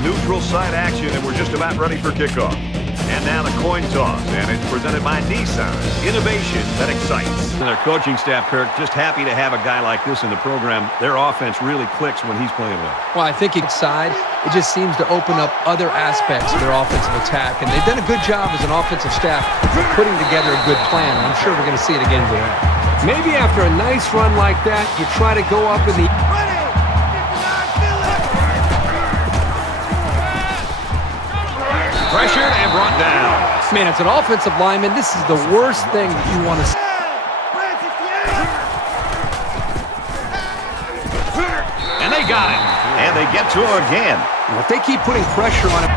neutral site action, and we're just about ready for kickoff. And now the coin toss, and it's presented by Nissan. Innovation that excites. And their coaching staff, Kirk, just happy to have a guy like this in the program. Their offense really clicks when he's playing well. Well, I think inside, it just seems to open up other aspects of their offensive attack. And they've done a good job as an offensive staff of putting together a good plan. And I'm sure we're going to see it again today. Maybe after a nice run like that, you try to go up in the... Pressured and brought down. Man, as an offensive lineman, this is the worst thing that you want to see. And they got him. And they get to him again. And if they keep putting pressure on him.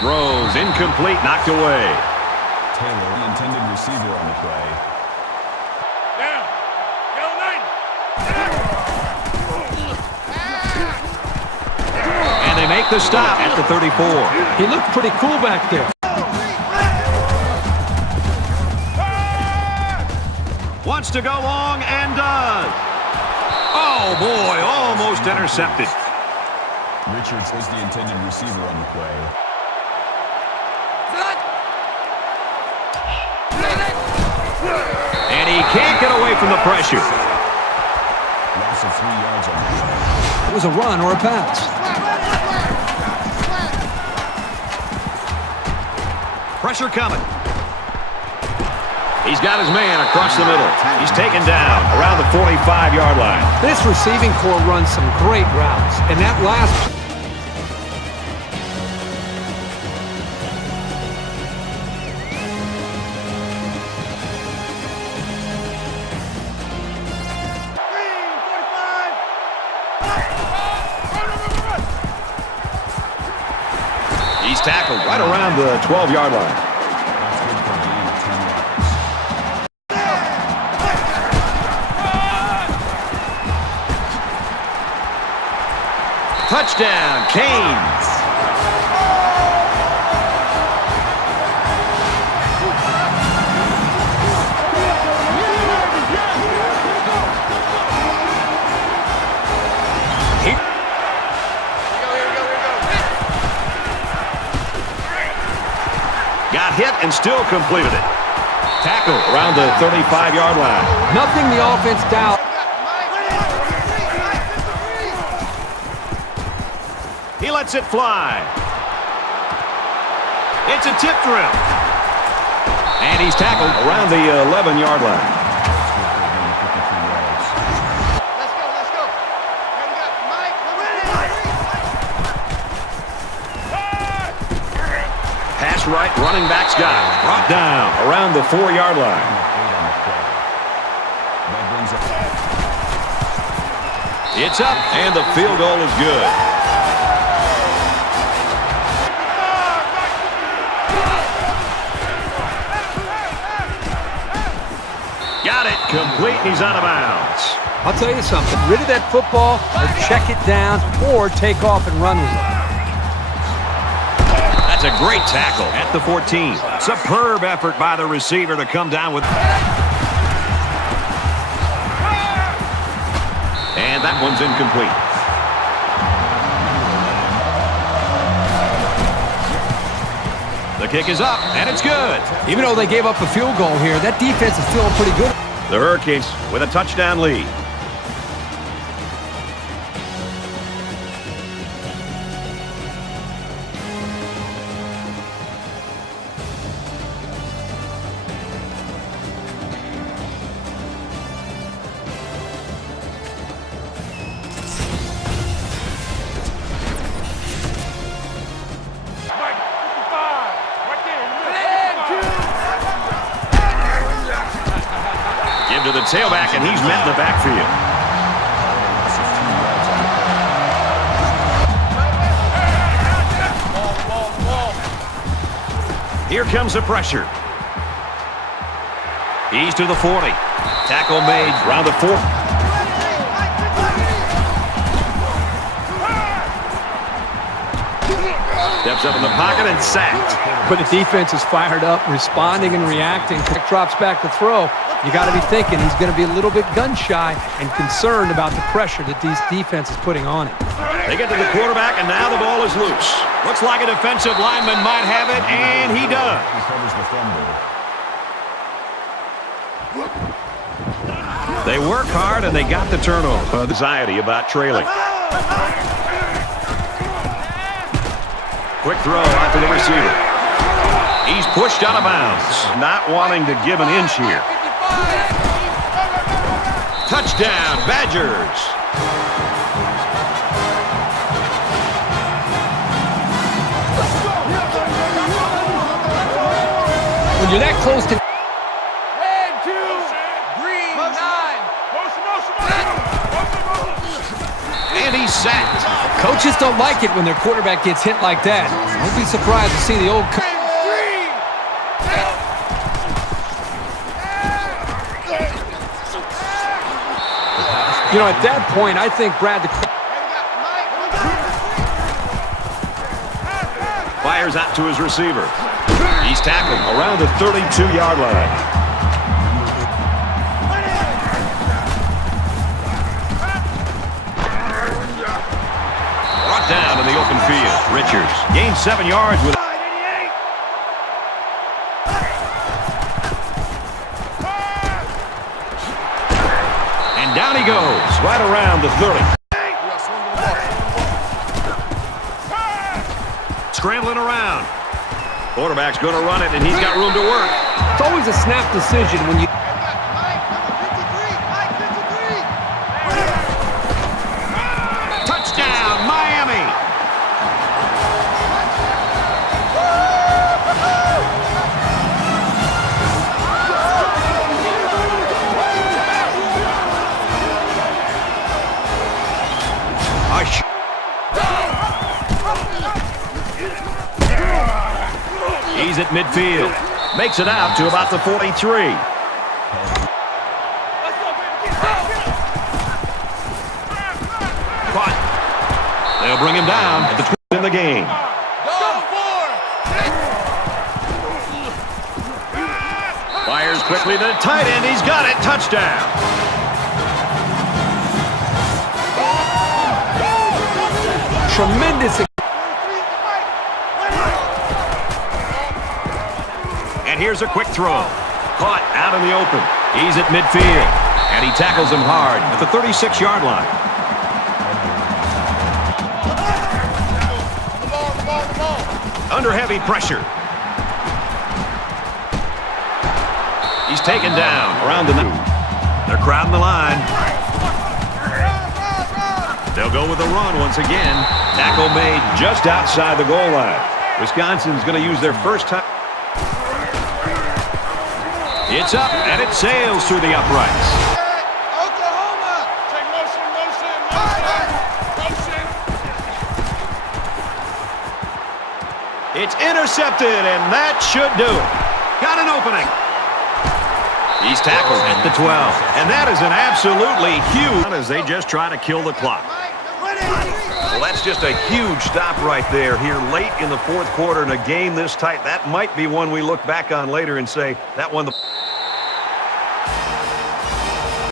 Throws incomplete, knocked away. Taylor, the intended receiver on the play. And they make the stop at the 34. He looked pretty cool back there. Wants to go long and does. Oh, boy, almost intercepted. Richards was the intended receiver on the play. And he can't get away from the pressure. Loss of 3 yards on the play. It was a run or a pass. Pressure coming. He's got his man across the middle. He's taken down around the 45-yard line. This receiving core runs some great routes. And that last... He's tackled right around the 12-yard line. That's good for a gain of 2 yards. Touchdown, Canes. Got hit and still completed it. Tackle around the 35-yard line. Nothing the offense down. He lets it fly. It's a tip drill. And he's tackled around the 11-yard line. Pass right, running back's got it. Brought down around the 4-yard line. It's up, and the field goal is good. Got it, complete, and he's out of bounds. I'll tell you something. Rid of that football, or check it down, or take off and run with it. That's a great tackle at the 14. Superb effort by the receiver to come down with. And that one's incomplete. The kick is up, and it's good. Even though they gave up a field goal here, that defense is feeling pretty good. The Hurricanes with a touchdown lead. To the tailback, and he's met in the backfield. Here comes the pressure. He's to the 40. Tackle made around the 4. Steps up in the pocket and sacked. But the defense is fired up, responding and reacting. Kick drops back to throw. You got to be thinking he's going to be a little bit gun-shy and concerned about the pressure that these defense is putting on him. They get to the quarterback, and now the ball is loose. Looks like a defensive lineman might have it, and he does. He covers the fumble. They work hard, and they got the turnover. Anxiety about trailing. Quick throw out to the receiver. He's pushed out of bounds. Not wanting to give an inch here. Touchdown, Badgers. When you're that close to... And he's sacked. Coaches don't like it when their quarterback gets hit like that. Don't be surprised to see the old... You know, at that point, I think Brad... Fires out to his receiver. He's tackled around the 32-yard line. Down in the open field. Richards gains 7 yards with... And down he goes, right around the 30. Scrambling around. Quarterback's going to run it, and he's got room to work. It's always a snap decision when you... Touchdown, Miami! He's at midfield. Makes it out to about the 43. They'll bring him down at the 20 in the game. Fires quickly to the tight end. He's got it. Touchdown. Tremendous... And here's a quick throw. Caught out in the open. He's at midfield. And he tackles him hard at the 36-yard line. Under heavy pressure. He's taken down around the... They're crowding the line. They'll go with a run once again. Tackle made just outside the goal line. Wisconsin's going to use their first time. It's up, and it sails through the uprights. Oklahoma! Take motion. It's intercepted, and that should do it. Got an opening. He's tackled at the 12, and that is an absolutely huge... as they just try to kill the clock. Well, that's just a huge stop right there here late in the fourth quarter in a game this tight. That might be one we look back on later and say that one...